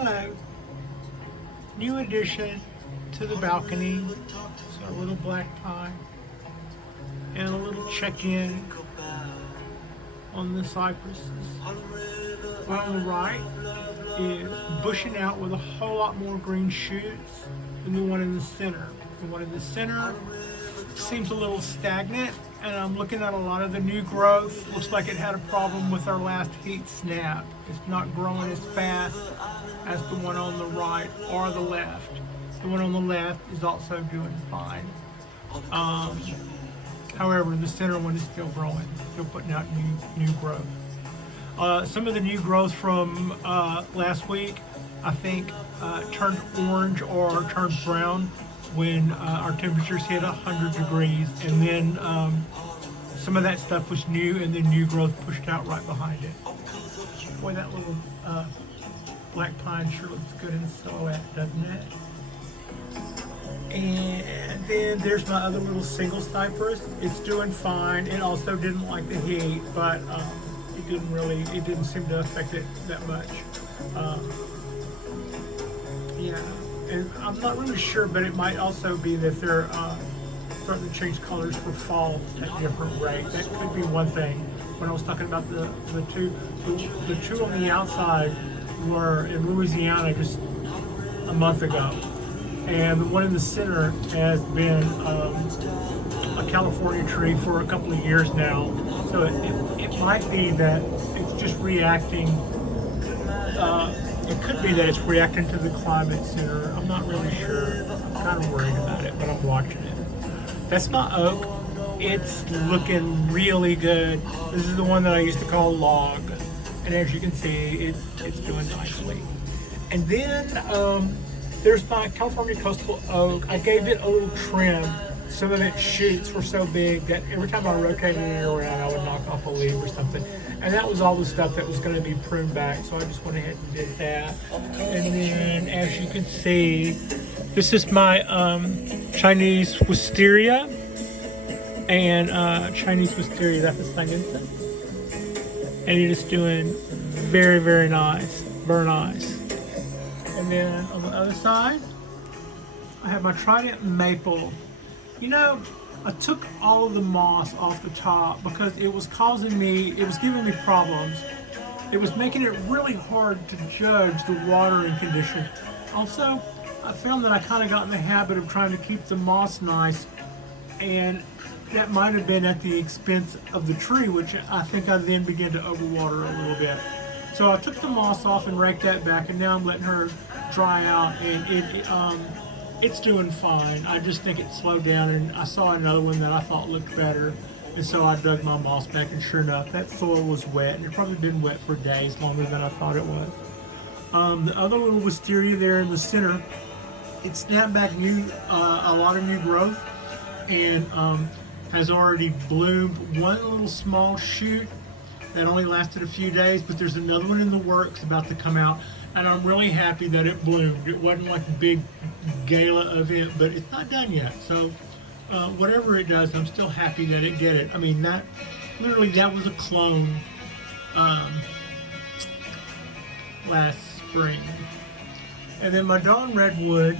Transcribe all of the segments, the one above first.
Hello. New addition to the balcony. So a little black pine and a little check-in on the cypresses. One on the right is bushing out with a whole lot more green shoots than the one in the center. The one in the center seems a little stagnant, and I'm looking at a lot of the new growth. Looks like it had a problem with our last heat snap. It's not growing as fast as the one on the right or the left. The one on the left is also doing fine. However, the center one is still growing, still putting out new growth. Some of the new growth from last week, I think, turned orange or turned brown when our temperatures hit 100 degrees, and then some of that stuff was new, and then new growth pushed out right behind it. Boy, that little black pine sure looks good in silhouette, doesn't it? And then there's my other little single cypress. It's doing fine. It also didn't like the heat, but it didn't seem to affect it that much. Yeah, and I'm not really sure, but it might also be that they're starting to change colors for fall at a different rate. That could be one thing. When I was talking about the two on the outside were in Louisiana just a month ago. And the one in the center has been a California tree for a couple of years now. So it might be that it's just reacting. It could be that it's reacting to the climate sooner. I'm not really sure. I'm kind of worried about it, but I'm watching it. That's my oak. It's looking really good. This is the one that I used to call log. And as you can see, it's doing nicely. And then, there's my California coastal oak. I gave it a little trim. Some of its shoots were so big that every time I rotated it around, I would knock off a leaf or something. And that was all the stuff that was going to be pruned back, so I just went ahead and did that. And then, as you can see, this is my Chinese Wisteria. And Chinese Wisteria, that's a Sangensen. And it is doing very, very nice. Very nice. And then on the other side, I have my Trident and Maple. You know, I took all of the moss off the top because it was giving me problems. It was making it really hard to judge the watering condition. Also, I found that I kind of got in the habit of trying to keep the moss nice, and that might have been at the expense of the tree, which I think I then began to overwater a little bit. So I took the moss off and raked that back, and now I'm letting her dry out, and it's doing fine. I just think it slowed down, and I saw another one that I thought looked better, and so I dug my moss back, and sure enough, that soil was wet, and it probably been wet for days, longer than I thought it was. The other little wisteria there in the center, it snapped back a lot of new growth, and has already bloomed one little small shoot that only lasted a few days, but there's another one in the works about to come out, and I'm really happy that it bloomed. It wasn't like a big gala event, but it's not done yet. So whatever it does, I'm still happy that it did it. I mean, that was a clone last spring. And then my Dawn Redwood,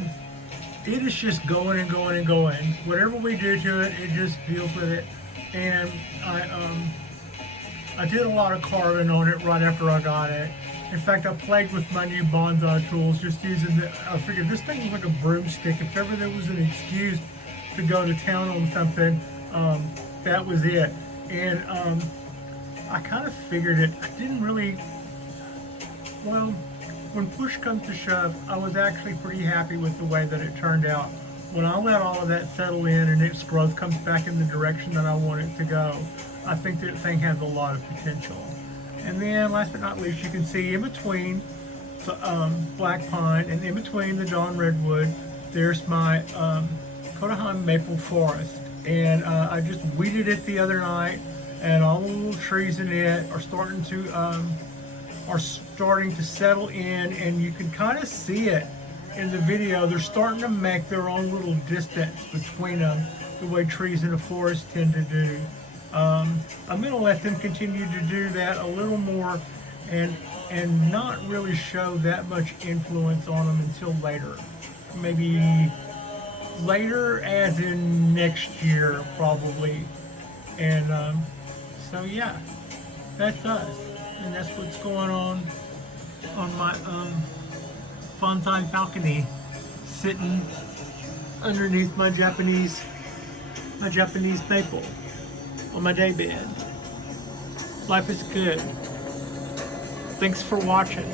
it is just going and going and going. Whatever we do to it, it just deals with it. And I did a lot of carving on it right after I got it. In fact, I played with my new bonsai tools, just using I figured this thing was like a broomstick. If ever there was an excuse to go to town on something, that was it. And I kind of figured it. I didn't really, well, when push comes to shove, I was actually pretty happy with the way that it turned out. When I let all of that settle in and its growth comes back in the direction that I want it to go, I think that thing has a lot of potential. And then last but not least, you can see in between the black pine and in between the Dawn Redwood, there's my Kotohime Maple forest. And I just weeded it the other night, and all the little trees in it are starting to settle in, and you can kind of see it in the video. They're starting to make their own little distance between them, the way trees in a forest tend to do. I'm going to let them continue to do that a little more and not really show that much influence on them until later. Maybe later, as in next year, probably. And so yeah, that's us, and that's what's going on my Bonsai balcony, sitting underneath my Japanese maple on my day bed. Life is good. Thanks for watching.